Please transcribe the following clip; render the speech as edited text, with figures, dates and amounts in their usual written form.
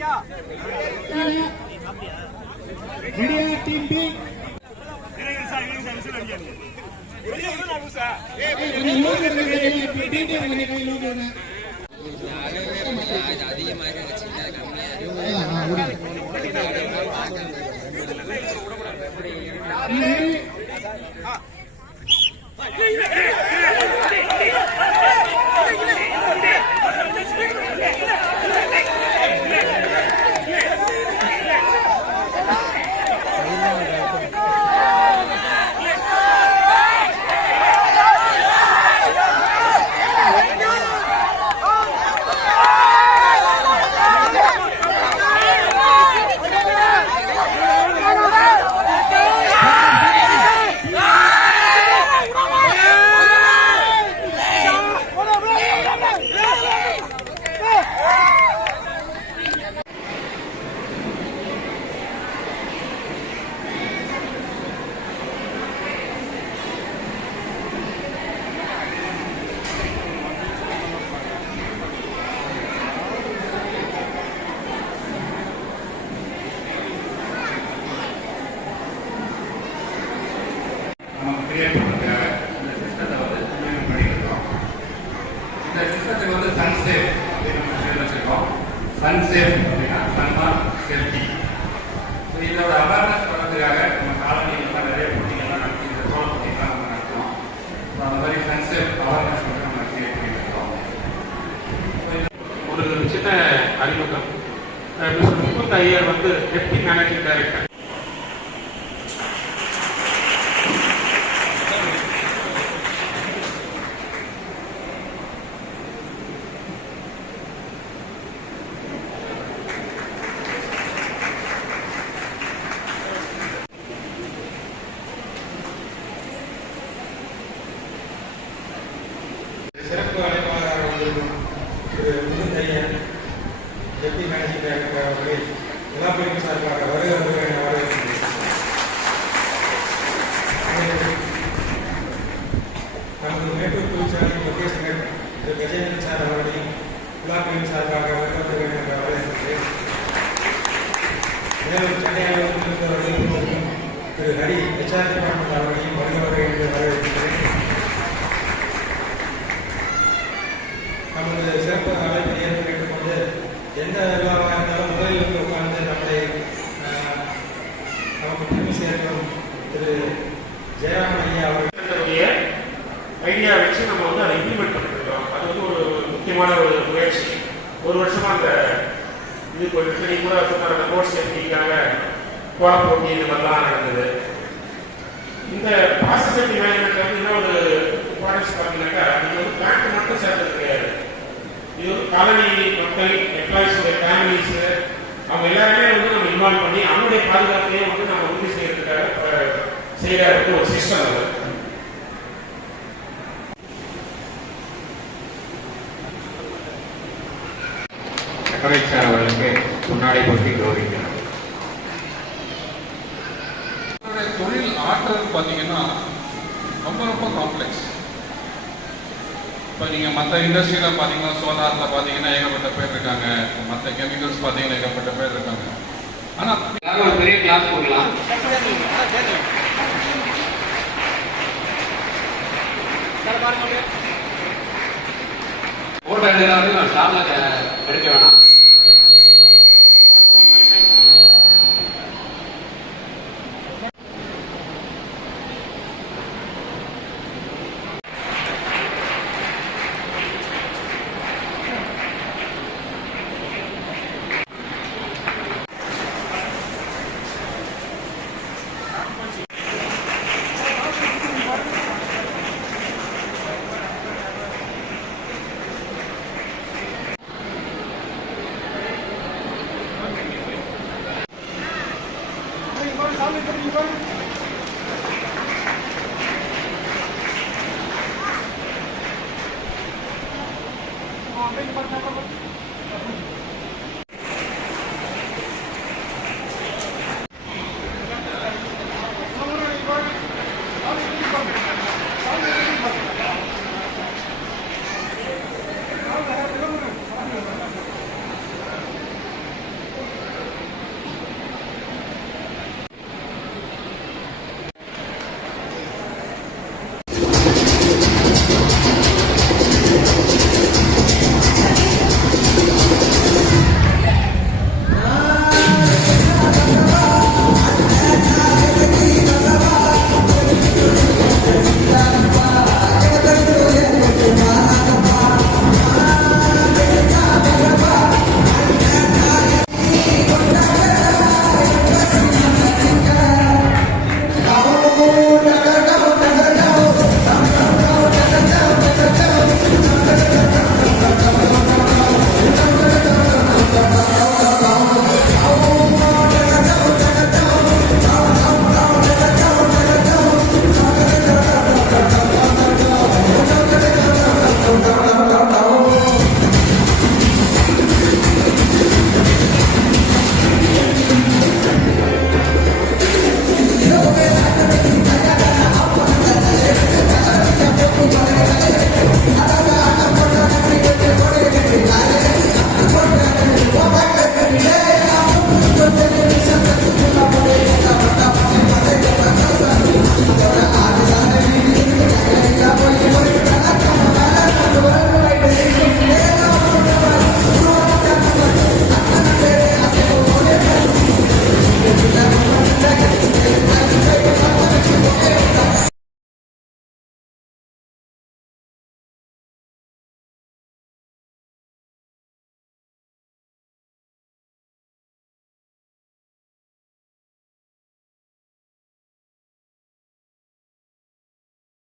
ரெடியா team B சன்சேஃப் அப்படின்னா Sanmar safety. இதோட அவேர்னஸ் பண்ணுறதுக்காக நம்ம காலனியில் நிறைய போட்டிகள்லாம் நடத்தி இந்த தோல் போட்டிகள்லாம் நம்ம நடத்துகிறோம். ஸோ அந்த மாதிரி சன்சேஃப் அவேர்னஸ் வந்து நம்ம கிரியேட் பண்ணிட்டு இருக்கோம். ஒரு சின்ன அறிமுகம். மிஸ்டர் முகுந்த் ஐயர் வந்து டெப்டி மேனேஜிங் டைரக்டர். சிறப்பு அழைப்பாளராக வந்திருக்கும் திரு Mukund Iyer deputy managing director அவர்களை விழாப்பிரிவு சார்பாக வருகிறது என வரவேற்கிறேன். நமது மேட்டூர் தொழிற்சாலையின் லொகேஷனர் திரு கஜேந்திரன் சார் அவர்களையும் விழாப்பிரிவு சார்பாக வருகிறது என வரவேற்கிறேன். மேலும் சென்னை அலுவலகத்தில் திரு ஹரி HR டிபார்ட்மெண்ட் அவர்களையும் வருகிறது என்று வரவேற்கிறேன். நமது சிறப்பு அழைப்பை ஏற்றுக் கொண்டு எந்த விழாவாக இருந்தாலும் முதலில் வந்து உட்கார்ந்து நமக்கு பெருமை சேர்க்கும் திரு ஜெயராமன் ஐயா அவர்களுடைய ஐடியா வச்சு நம்ம வந்து அதை இம்ப்ளிமெண்ட் பண்ணிருக்கோம். அது வந்து ஒரு முக்கியமான ஒரு முயற்சி. ஒரு வருஷமா அந்த இது போயிட்டு கூட சொன்ன ரோட் சேஃப்டிக்காக கோல போட்டி இது மாதிரிலாம் நடந்தது. இந்த ப்ராசஸ் சேஃப்டி மேனேஜ்மெண்ட் வந்து இன்னொரு இம்பார்ட்டன்ஸ் பார்த்தீங்கன்னாக்கா இது வந்து பேங்க் மட்டும் சேர்ந்தது கிடையாது. இது வந்து காலனி மக்கள், எம்ப்ளாயிஸோட ஃபேமிலிஸ், அவங்க எல்லாருமே வந்து நம்ம இன்வால்வ் பண்ணி அவங்களுடைய பாதுகாப்பையும் வந்து நம்ம உறுதி செய்யறதுக்காக செய்யறதுக்கு ஒரு சிஸ்டம் அது. சார் அவர்களுக்கு முன்னாடி போட்டி கௌரவிக்கிறோம். தொழில் ஆற்றல் பார்த்தீங்கன்னா ரொம்ப ரொம்ப காம்ப்ளெக்ஸ். இப்போ நீங்கள் மற்ற இண்டஸ்ட்ரியில் பார்த்தீங்கன்னா சோலாரில் பார்த்தீங்கன்னா ஏகப்பட்ட பேர் இருக்காங்க, மற்ற கெமிக்கல்ஸ் பார்த்தீங்கன்னா ஏகப்பட்ட பேர் இருக்காங்க. ஆனால் எல்லாரும் ஒரு பெரிய கிளாஸ் போடலாம். போட்டோ எடுக்கிறது நான் ஸ்டாமில் எடுக்க வேணாம். சாமி